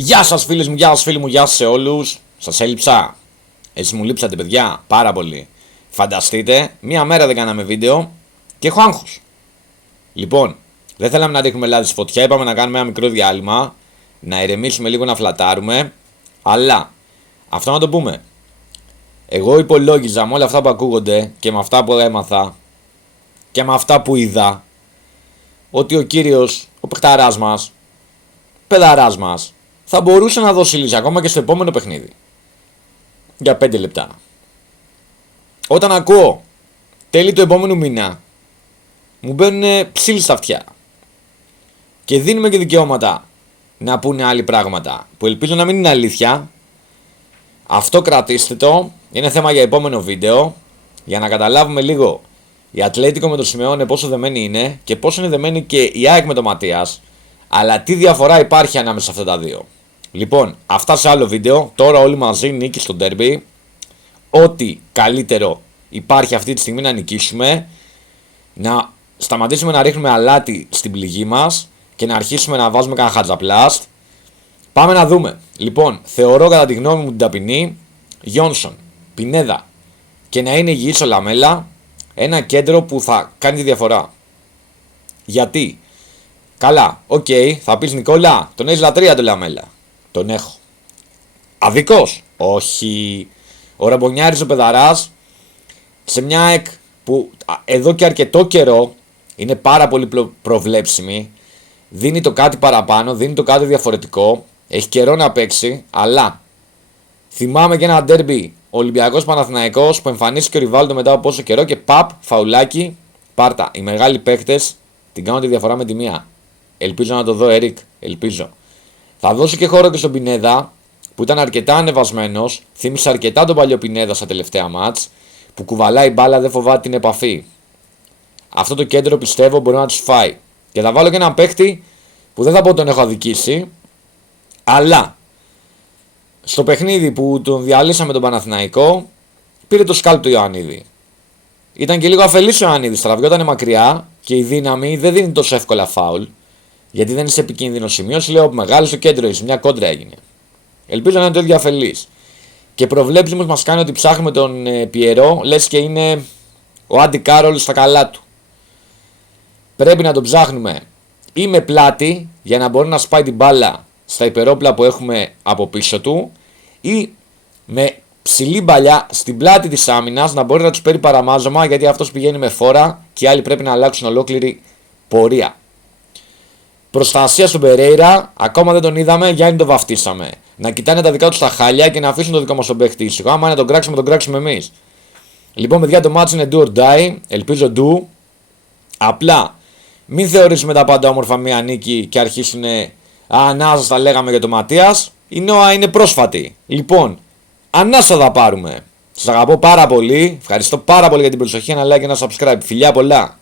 Γεια σας φίλες μου, γεια σας φίλοι μου, γεια σας σε όλους. Σας έλειψα. Εσείς μου λείψατε παιδιά, πάρα πολύ. Φανταστείτε, μία μέρα δεν κάναμε βίντεο και έχω άγχος. Λοιπόν, δεν θέλαμε να ρίχνουμε λάδι στη φωτιά, είπαμε να κάνουμε ένα μικρό διάλειμμα, να ηρεμήσουμε λίγο, να φλατάρουμε. Αλλά, αυτό να το πούμε. Εγώ υπολόγιζα με όλα αυτά που ακούγονται και με αυτά που έμαθα και με αυτά που είδα, ότι ο κύριος, ο παιχταράς μας, παιδαράς μας, θα μπορούσε να δώσει λύση ακόμα και στο επόμενο παιχνίδι. Για 5 λεπτά. Όταν ακούω τέλη του επόμενου μήνα, μου μπαίνουν ψήλοι στα αυτιά. Και δίνουμε και δικαιώματα να πούνε άλλοι πράγματα που ελπίζω να μην είναι αλήθεια. Αυτό κρατήστε το. Είναι θέμα για επόμενο βίντεο. Για να καταλάβουμε λίγο η Ατλέτικο με το Σιμεώνε πόσο δεμένη είναι και πόσο είναι δεμένη και η ΑΕΚ με το Ματίας. Αλλά τι διαφορά υπάρχει ανάμεσα σε αυτά τα δύο. Λοιπόν, αυτά σε άλλο βίντεο. Τώρα όλοι μαζί νίκη στο ντέρμπι. Ό,τι καλύτερο υπάρχει αυτή τη στιγμή να νικήσουμε. Να σταματήσουμε να ρίχνουμε αλάτι στην πληγή μας και να αρχίσουμε να βάζουμε κανένα χατζαπλάστ. Πάμε να δούμε. Λοιπόν, θεωρώ κατά τη γνώμη μου την ταπεινή Γιόνσον, Πινέδα και να είναι υγιής ο Λαμέλα ένα κέντρο που θα κάνει τη διαφορά. Γιατί? Καλά, θα πεις Νικόλα, τον έχεις λατρεία τον Λαμέλα. Τον έχω. Αδικός? Όχι. Ο Ραμπονιάρης ο παιδαράς σε μια ΑΕΚ που εδώ και αρκετό καιρό είναι πάρα πολύ προβλέψιμη. Δίνει το κάτι παραπάνω, δίνει το κάτι διαφορετικό. Έχει καιρό να παίξει, αλλά θυμάμαι και ένα ντέρμπι Ολυμπιακός Παναθηναϊκός που εμφανίστηκε ο Ριβάλντο μετά από πόσο καιρό και παπ, φαουλάκι, πάρτα. Οι μεγάλοι παίκτες την κάνουν τη διαφορά με τη μία. Ελπίζω να το δω, Ερικ. Ελπίζω. Θα δώσω και χώρο και στον Πινέδα που ήταν αρκετά ανεβασμένος. Θύμισε αρκετά τον παλιό Πινέδα στα τελευταία μάτς. Που κουβαλάει μπάλα, δεν φοβάται την επαφή. Αυτό το κέντρο πιστεύω μπορεί να τους φάει. Και θα βάλω και έναν παίχτη που δεν θα πω τον έχω αδικήσει. Αλλά στο παιχνίδι που τον διαλύσαμε τον Παναθηναϊκό πήρε το σκάλπ του Ιωαννίδη. Ήταν και λίγο αφελής ο Ιωαννίδης, τραβιόταν μακριά και η δύναμη δεν δίνει τόσο εύκολα φάουλ. Γιατί δεν είσαι επικίνδυνο σημείο, σου λέω μεγάλο στο κέντρο είσαι, μια κόντρα έγινε. Ελπίζω να είναι το ίδιο αφελής. Και προβλέψιμος μας κάνει ότι ψάχνουμε τον Πιερό, λες και είναι ο Άντι Κάρολ στα καλά του. Πρέπει να τον ψάχνουμε ή με πλάτη για να μπορεί να σπάει την μπάλα στα υπερόπλα που έχουμε από πίσω του, ή με ψηλή μπαλιά στην πλάτη της άμυνας να μπορεί να τους παίρνει παραμάζωμα, γιατί αυτός πηγαίνει με φόρα και οι άλλοι πρέπει να αλλάξουν ολόκληρη πορεία. Προστασία στον Περέιρα, ακόμα δεν τον είδαμε, Γιάννη τον βαφτίσαμε. Να κοιτάνε τα δικά του τα χάλια και να αφήσουν το δικό μας τον παίχτη ήσυχο. Άμα είναι να τον κράξουμε εμείς. Λοιπόν, παιδιά, το match είναι do or die. Ελπίζω do. Απλά μην θεωρήσουμε τα πάντα όμορφα μία νίκη και αρχίσουν ανάσα τα λέγαμε για το Ματίας. Η Νόα είναι πρόσφατη. Λοιπόν, ανάσα θα πάρουμε. Σας αγαπώ πάρα πολύ. Ευχαριστώ πάρα πολύ για την προσοχή. Ένα like και ένα subscribe. Φιλιά πολλά.